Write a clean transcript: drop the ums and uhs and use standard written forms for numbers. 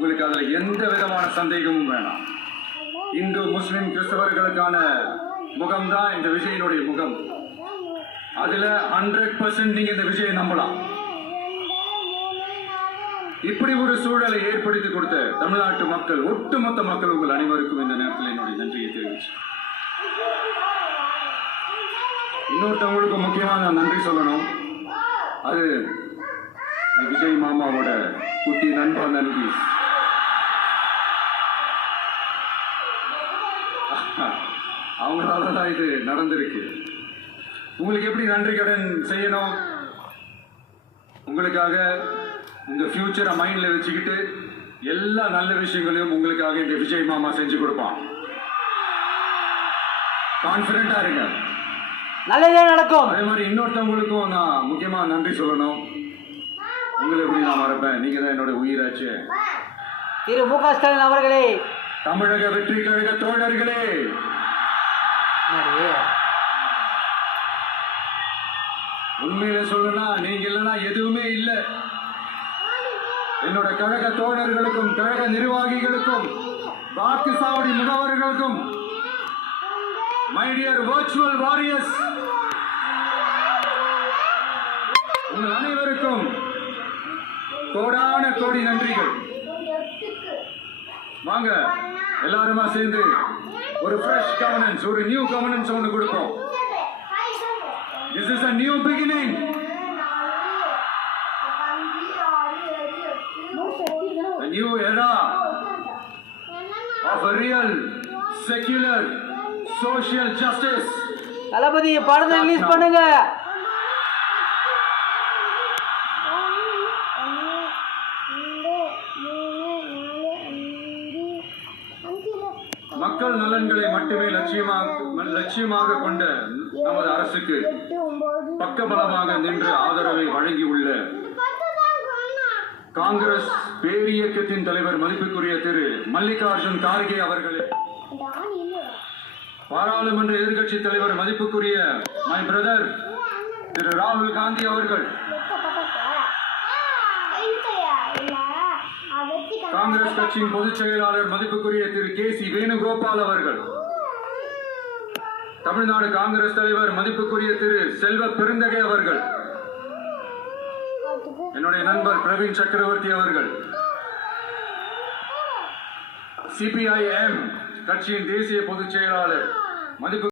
உங்களுக்கு அதில் எந்த விதமான சந்தேகமும் வேணாம். இந்து முஸ்லிம் கிறிஸ்தவர்களுக்கான முகம்தான் இந்த விஜயனுடைய முகம். அதுல 100% நீங்க இந்த விஜயை நம்பலாம். இப்படி ஒரு சூழலை ஏற்படுத்தி கொடுத்த தமிழ்நாட்டு மக்கள், ஒட்டுமொத்த மக்கள், உங்கள் அனைவருக்கும் இந்த நேரத்தில் என்னுடைய நன்றியை தெரிவிச்சு, இன்னொருத்தவங்களுக்கு முக்கியமாக நான் நன்றி சொல்லணும். அது விஜய் மாமாவோட குட்டி நண்பன் நன்றி. அவங்களால தான் இது நடந்திருக்கு. உங்களுக்கு எப்படி நன்றி கடன் செய்யணும்? உங்களுக்காக உங்க ஃபியூச்சரை மைண்ட்ல வச்சுக்கிட்டு எல்லா நல்ல விஷயங்களையும் உங்களுக்காக இந்த விஜய் மாமா செஞ்சு கொடுப்பான். கான்பிடண்டா இருங்க, நல்லதே நடக்கும். அதே மாதிரி இன்னொருத்தவங்களுக்கும் நான் முக்கியமா நன்றி சொல்லணும். உங்களை எப்படி நான் மறப்பேன்? நீங்க தான் என்னோட உயிராச்சு. திரு மு.க. ஸ்டாலின் அவர்களே, தமிழக வெற்றி கழக தோழர்களே, உண்மையில சொல்லணும்னா நீங்க இல்லைன்னா எதுவுமே இல்லை. என்னோட கழக தோழர்களுக்கும் கழக நிர்வாகிகளுக்கும் வாக்கு சாவடி முகவர்களுக்கும், மை டியர் வர்ச்சுவல் வாரியர்ஸ், உங்கள் அனைவருக்கும் கோடான கோடி நன்றிகள். வாங்க எல்லாருமா சேர்ந்து ஒரு ஃப்ரெஷ் கவர்னன்ஸ், ஒரு நியூ கவர்னன்ஸ் ஒன்று கொடுப்போம். This is a new beginning. A new era of a real secular social justice. தளபதி படத்தை ரிலீஸ் பண்ணுங்க. மக்கள் நலன்களை மட்டுமே லட்சியமாக கொண்ட நமது அரசுக்கு பக்கபலமாக நின்று ஆதரவை வழங்கியுள்ள காங்கிரஸ் பேரியக்கத்தின் தலைவர் மதிப்புக்குரிய திரு மல்லிகார்ஜுன் கார்கே அவர்களே, பாராளுமன்ற எதிர்கட்சி தலைவர் மதிப்புக்குரிய மை பிரதர் திரு ராகுல் காந்தி அவர்கள், காங்கிரஸ் கட்சியின் பொதுச் செயலாளர் மதிப்புக்குரிய திரு கே.சி. வேணுகோபால் அவர்கள், தமிழ்நாடு காங்கிரஸ் தலைவர் மதிப்புக்குரிய திரு செல்வ பெருந்தகை அவர்கள், என்னுடைய நண்பர் பிரவீன் சக்கரவர்த்தி அவர்கள், சிபிஐஎம் கட்சியின் தேசிய பொதுச் செயலாளர் மதிப்பு